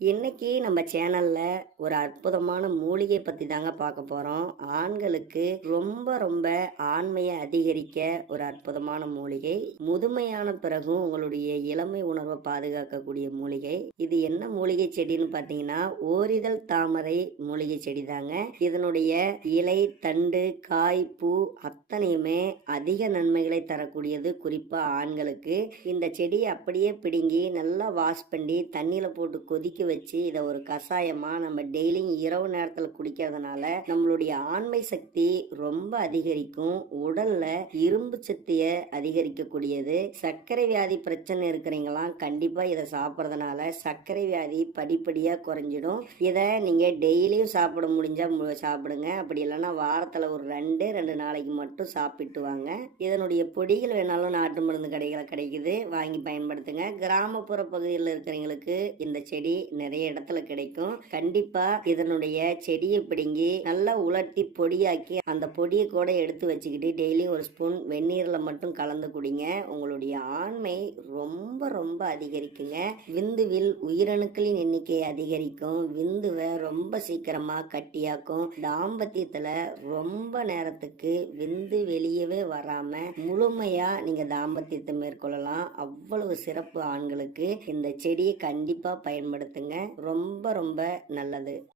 இன்னைக்கு நம்ம சேனல்ல ஒரு அற்புதமான மூலிகை பத்தி தாங்க பார்க்க போறோம். ஆண்களுக்கு ரொம்ப ரொம்ப ஆண்மையை அதிகரிக்க ஒரு அற்புதமான மூலிகை. முதுமையான பிறகும் உங்களுடைய இளமை உணர்வை பாதுகாக்கக்கூடிய மூலிகை. இது என்ன மூலிகை செடின்னு பார்த்தீங்கன்னா ஓரிதழ் தாமரை மூலிகை செடி தாங்க. இதனுடைய இலை தண்டு காய் பூ அத்தனையுமே அதிக நன்மைகளை தரக்கூடியது குறிப்பா ஆண்களுக்கு. இந்த செடியை அப்படியே பிடுங்கி நல்லா வாஷ் பண்ணி தண்ணியில போட்டு கொதிக்க வச்சு இதை ஒரு கஷாயமாக நம்ம டெய்லியும் இரவு நேரத்தில் குடிக்கிறதுனால நம்மளுடைய ஆண்மை சக்தி ரொம்ப அதிகரிக்கும். உடலில் இரும்பு சக்தியை அதிகரிக்கக்கூடியது. சர்க்கரை வியாதி பிரச்சனை இருக்கிறீங்களாம் கண்டிப்பாக இதை சாப்பிட்றதுனால சர்க்கரை வியாதி படிப்படியாக குறைஞ்சிடும். இதை நீங்கள் டெய்லியும் சாப்பிட முடிஞ்சால் மு- சாப்பிடுங்க. அப்படி இல்லைன்னா வாரத்தில் ஒரு ரெண்டு ரெண்டு நாளைக்கு மட்டும் சாப்பிட்டு வாங்க. இதனுடைய பொடிகள் வேணாலும் நாட்டு மருந்து கடைகளில் கிடைக்குது. வாங்கி பயன்படுத்துங்க. கிராமப்புற பகுதியில் இருக்கிறவங்களுக்கு இந்த செடி நிறைய இடத்துல கிடைக்கும். கண்டிப்பா இதனுடைய செடியை பிடுங்கி நல்லா உலர்த்தி பொடியாக்கி அந்த பொடியை கூட எடுத்து வச்சுக்கிட்டு டெய்லி ஒரு ஸ்பூன் வெந்நீரில் மட்டும் கலந்து குடிங்க. உங்களுடைய ஆண்மை ரொம்ப ரொம்ப அதிகரிக்குங்க. விந்துவில் உயிரணுக்களின் எண்ணிக்கை அதிகரிக்கும். விந்துவை ரொம்ப சீக்கிரமா கட்டியாக்கும். தாம்பத்தியத்துல ரொம்ப நேரத்துக்கு விந்து வெளியவே வராம முழுமையா நீங்க தாம்பத்தியத்தை மேற்கொள்ளலாம். அவ்வளவு சிறப்பு ஆண்களுக்கு. இந்த செடியை கண்டிப்பா பயன்படுத்துங்க. ரொம்ப ரொம்ப நல்லது.